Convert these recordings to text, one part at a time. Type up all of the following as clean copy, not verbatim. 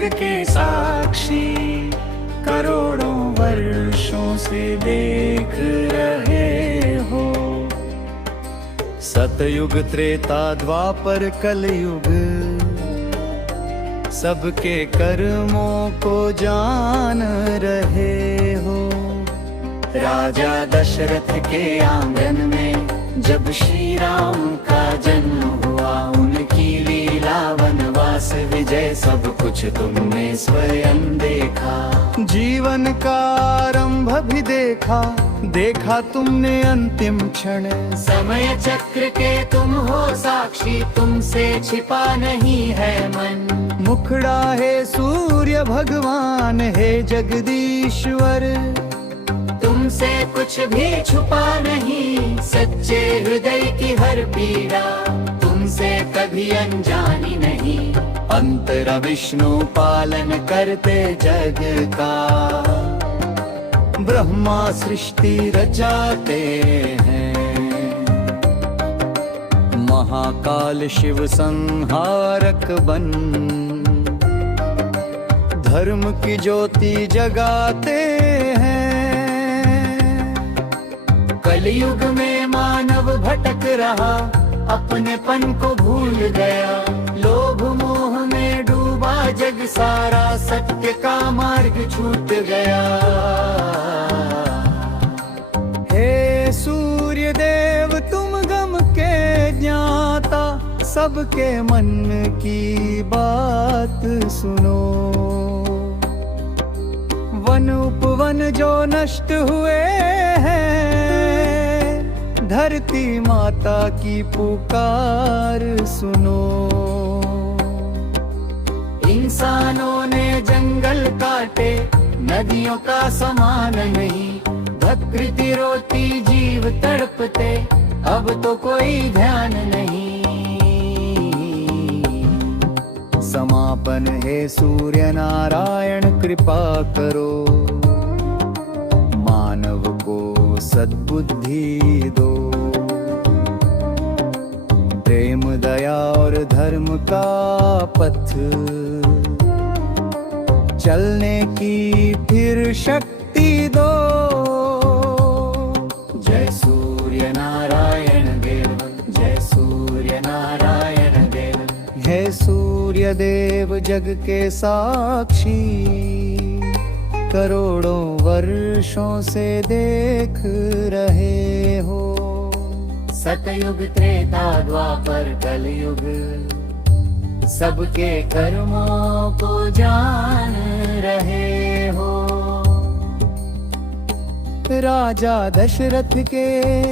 जग के साक्षी, करोड़ों वर्षों से देख रहे हो। सतयुग त्रेता द्वापर कलयुग, सबके कर्मों को जान रहे हो। राजा दशरथ के आंगन में जब श्री राम का जन्म हुआ, उनकी लीला वनवास विजय सब कुछ तुमने स्वयं देखा। जीवन का आरंभ भी देखा, देखा तुमने अंतिम क्षण। समय चक्र के तुम हो साक्षी, तुमसे छिपा नहीं है मन। मुखड़ा है सूर्य भगवान, है जगदीश्वर, तुमसे कुछ भी छुपा नहीं। सच्चे हृदय की हर पीड़ा तुमसे कभी अनजानी नहीं। अंतरा विष्णु पालन करते जग का, ब्रह्मा सृष्टि रचाते हैं। महाकाल शिव संहारक बन, धर्म की ज्योति जगाते हैं। कलयुग में मानव भटक रहा, अपनेपन को भूल गया। लोभ मोह में डूबा जग सारा, सत्य का मार्ग छूट गया। हे सूर्य देव तुम गम के ज्ञाता, सबके मन की बात सुनो। वन उपवन जो नष्ट हुए हैं, धरती माता की पुकार सुनो। इंसानों ने जंगल काटे, नदियों का समान नहीं। प्रकृति रोती जीव तड़पते, अब तो कोई ध्यान नहीं। समापन है सूर्य नारायण, कृपा करो मानव को सद्बुद्धि दो। प्रेम दया और धर्म का पथ चलने की फिर शक्ति दो। जय सूर्य नारायण देव, जय सूर्य नारायण देव। हे सूर्य देव जग के साक्षी, करोड़ों वर्षों से देख रहे हो। सतयुग त्रेता द्वापर कलयुग, सबके कर्मों को जान रहे हो। राजा दशरथ के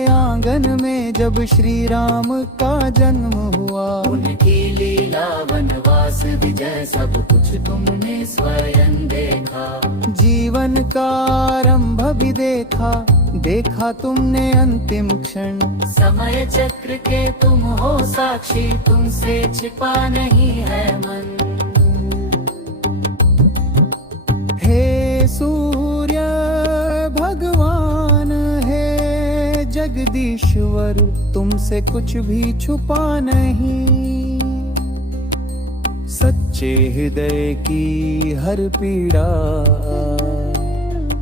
आंगन में जब श्री राम का जन्म हुआ, उनकी लीला वनवास विजय सब कुछ तुमने स्वयं देखा। जीवन का आरंभ भी देखा, देखा तुमने अंतिम क्षण। समय चक्र के तुम हो साक्षी, तुमसे छिपा नहीं है मन। हे सूर्य भगवान, है जगदीश्वर, तुमसे कुछ भी छुपा नहीं। सच्चे हृदय की हर पीड़ा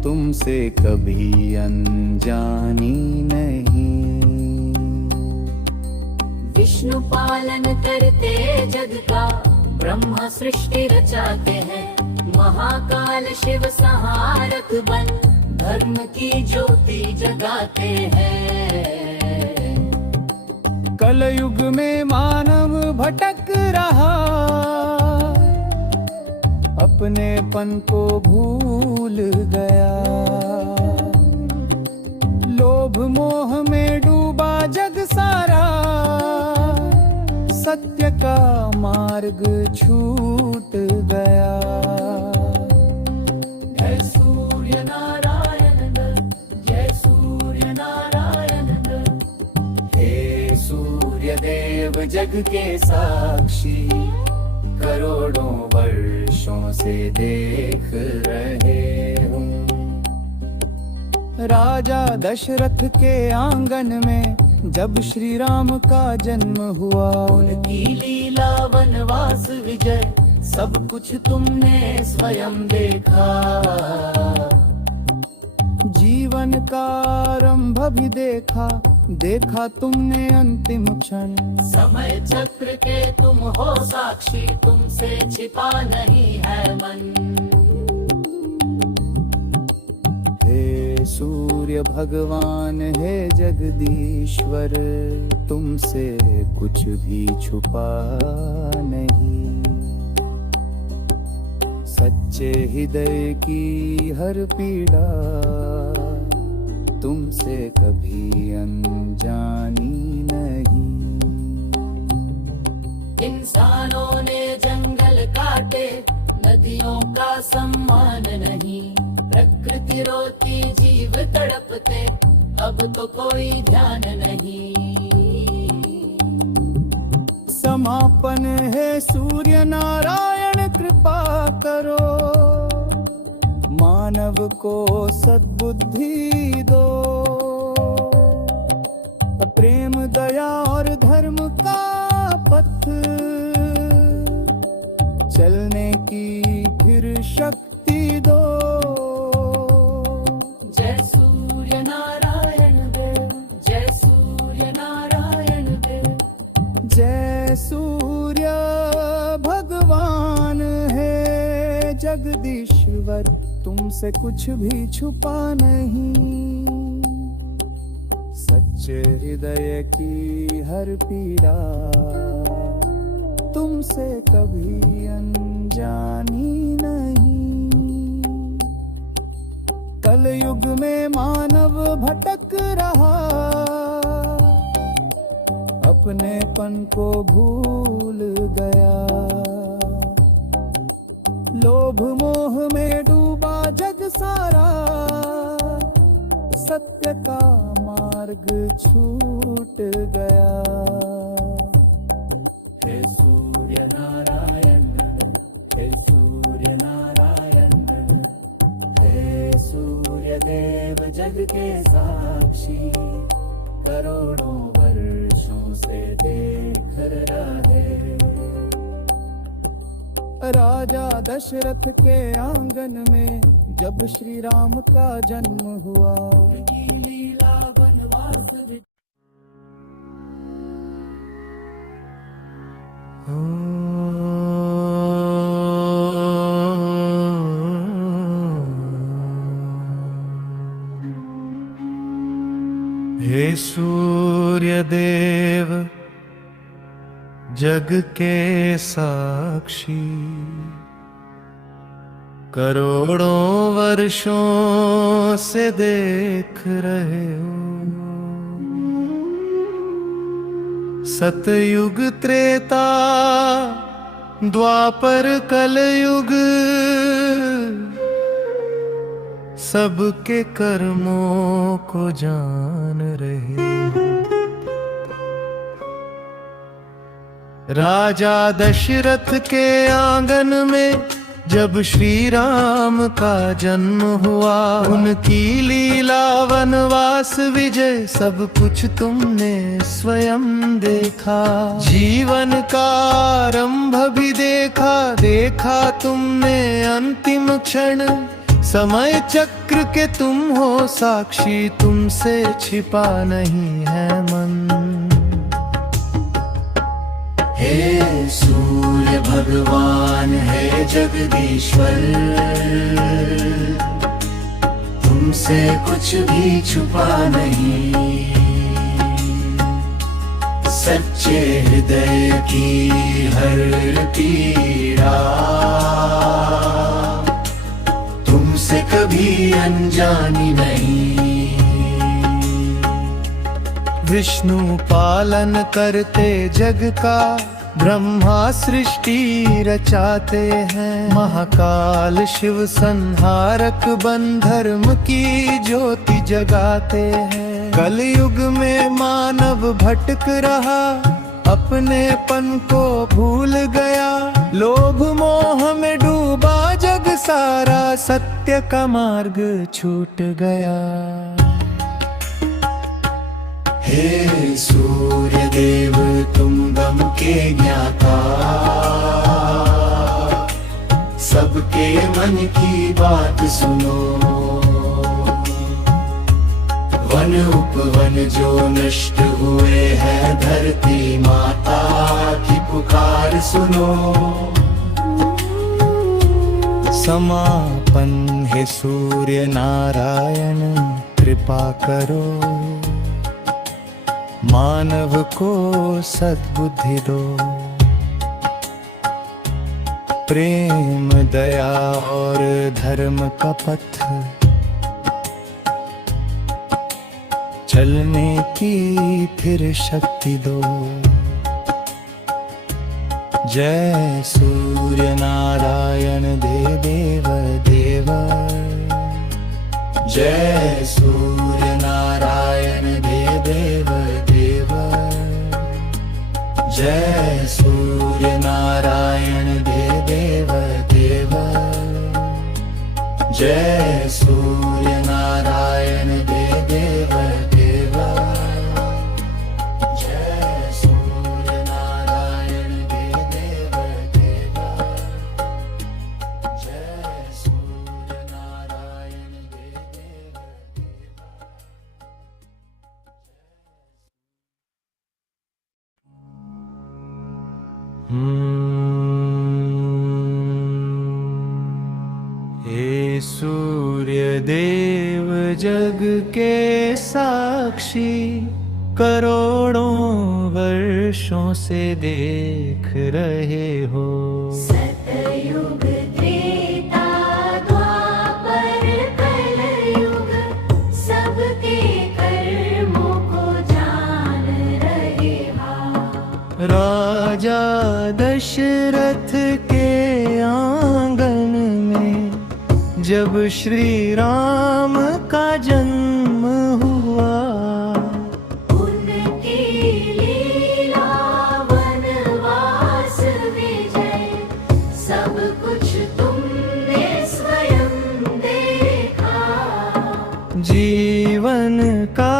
तुमसे कभी अनजानी नहीं। विष्णु पालन करते जग का, ब्रह्मा सृष्टि रचाते हैं। महाकाल शिव संहारक बन, धर्म की ज्योति जगाते हैं। कलयुग में मानव भटक रहा, अपनेपन को भूल गया। लोभ मोह में डूबा जग सारा, सत्य का मार्ग छूट गया। जय सूर्य नारायण, जय सूर्य नारायण। हे सूर्य देव जग के साक्षी, करोड़ों वर्षों से देख रहे हूँ। राजा दशरथ के आंगन में जब श्री राम का जन्म हुआ, उनकी लीला वनवास विजय सब कुछ तुमने स्वयं देखा। जीवन का आरंभ भी देखा, देखा तुमने अंतिम क्षण। समय चक्र के तुम हो साक्षी, तुमसे छिपा नहीं है मन। हे सूर्य भगवान, हे जगदीश्वर, तुमसे कुछ भी छुपा नहीं। सच्चे हृदय की हर पीड़ा तुमसे कभी अनजानी नहीं। इंसानों ने जंगल काटे, नदियों का सम्मान नहीं। प्रकृति रोती, जीव तड़पते, अब तो कोई ध्यान नहीं। समापन है सूर्य नारायण, कृपा करो, मानव को सद्बुद्धि दो। प्रेम दया और धर्म का पथ चलने की फिर शक्ति दो। जय सूर्य नारायण देव, जय सूर्य नारायण देव। जय सूर्य भगवान, है जगदीश्वर, तुमसे कुछ भी छुपा नहीं। सच्चे हृदय की हर पीड़ा तुमसे कभी अनजानी नहीं। कलयुग में मानव भटक रहा, अपनेपन को भूल गया। लोभ मोह में डूबा जग सारा, सत्य का मार्ग छूट गया। हे सूर्य नारायण, हे सूर्य नारायण, हे सूर्य देव जग के साक्षी, करोड़ों वर्षों से देख रहे। राजा दशरथ के आंगन में जब श्री राम का जन्म हुआ, उनकी लीला वनवास में। हे सूर्य देव जग के साक्षी, करोड़ों वर्षों से देख रहे हो। सतयुग त्रेता द्वापर कलयुग, सबके कर्मों को जान रहे हो। राजा दशरथ के आंगन में जब श्री राम का जन्म हुआ, उनकी लीला वनवास विजय सब कुछ तुमने स्वयं देखा। जीवन का आरंभ भी देखा, देखा तुमने अंतिम क्षण। समय चक्र के तुम हो साक्षी, तुमसे छिपा नहीं है मन। हे सूर्य भगवान, हे जगदीश्वर, तुमसे कुछ भी छुपा नहीं। सच्चे हृदय की हर पीड़ा तुमसे कभी अनजानी नहीं। विष्णु पालन करते जग का, ब्रह्मा सृष्टि रचाते हैं। महाकाल शिव संहारक बन धर्म की ज्योति जगाते हैं। कलयुग में मानव भटक रहा, अपनेपन को भूल गया। लोभ मोह में डूबा जग सारा, सत्य का मार्ग छूट गया। हे सूर्य देव तुम दम के ज्ञाता, सबके मन की बात सुनो। वन उपवन जो नष्ट हुए हैं, धरती माता की पुकार सुनो। समापन है सूर्य नारायण, कृपा करो मानव को सद्बुद्धि दो। प्रेम दया और धर्म का पथ चलने की फिर शक्ति दो। जय सूर्य नारायण देव देव, जय सूर्य नारायण देव देव, जय सूर्य नारायण देव देव, जय सूर्य नारायण देव देव, जय सूर्य नारायण देव देव, जय सूर्य नारायण देव देव। हे सूर्य देव जग के साक्षी, करोड़ों वर्षों से देख रहे हो। सतयुग त्रेता द्वापर कलयुग, सबके कर्मों को जान रहे हा। राजा दशरथ के आंगन में जब श्री राम का जन्म हुआ, उनकी लीला वनवास विजय, सब कुछ तुमने स्वयं देखा। जीवन का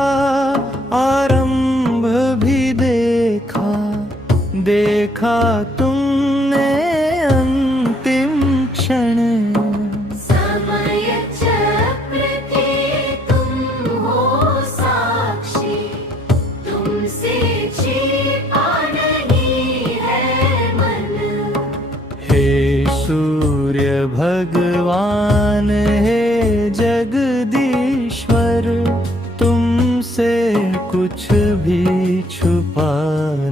आरंभ भी देखा, देखा तुमने अंतिम क्षण। समय चक्र के तुम हो साक्षी, तुमसे छिपा नहीं है मन। हे सूर्य भगवान, हे जगदीश्वर, तुमसे कुछ भी छुपा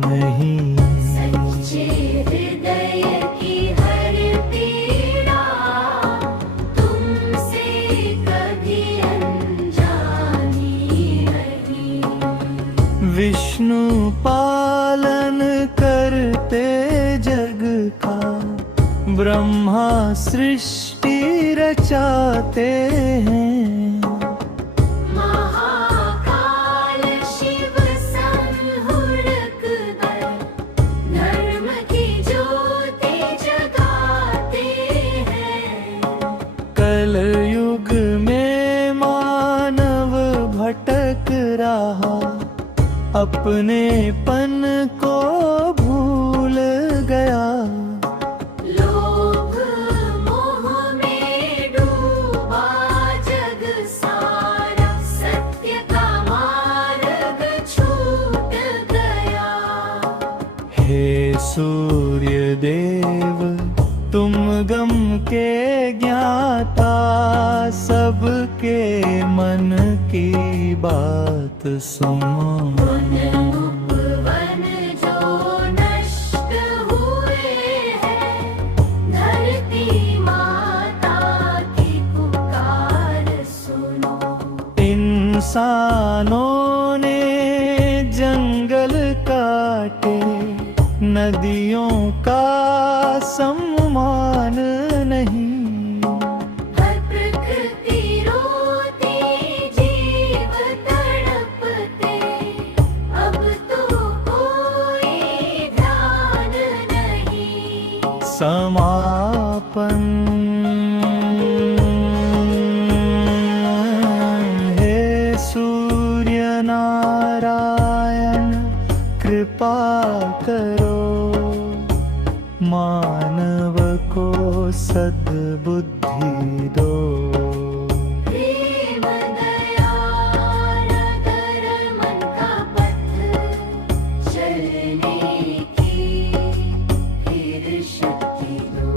नहीं। सच्चे हृदय की हर पीड़ा, तुमसे कभी अनजानी नहीं। विष्णु पालन करते जग का, ब्रह्मा सृष्टि रचाते हैं। महाकाल शिव संहुरक दल, धर्म की ज्योति जगाते हैं। कलयुग में मानव भटक रहा, अपनेपन को भूल गया। लोभ मोह में डूबा जग सारा, सत्य का मार्ग छूट गया। हे सूर्य देव, तुम गम के ज्ञाता, सबके मन की बात सुनो। वन उपवन जो नष्ट हुए हैं, धरती माता की पुकार सुनो। इंसानों ने जंगल काटे, नदियों का सम्मान नहीं। हर प्रकृति रोती, जीव तड़पते, अब तो कोई ध्यान नहीं। समापन हे सूर्य नारायण, कृपा करो मानव को सद्बुद्धि दो। प्रेम दया नगर मन का पथ चलने की फिर शक्ति दो।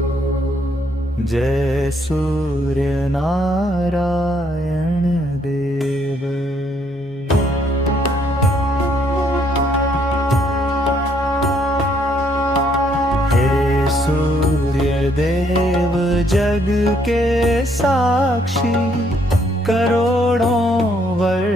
जय सूर्य नारायण देव। हे सूर्य देव जग के साक्षी, करोड़ों वर्ष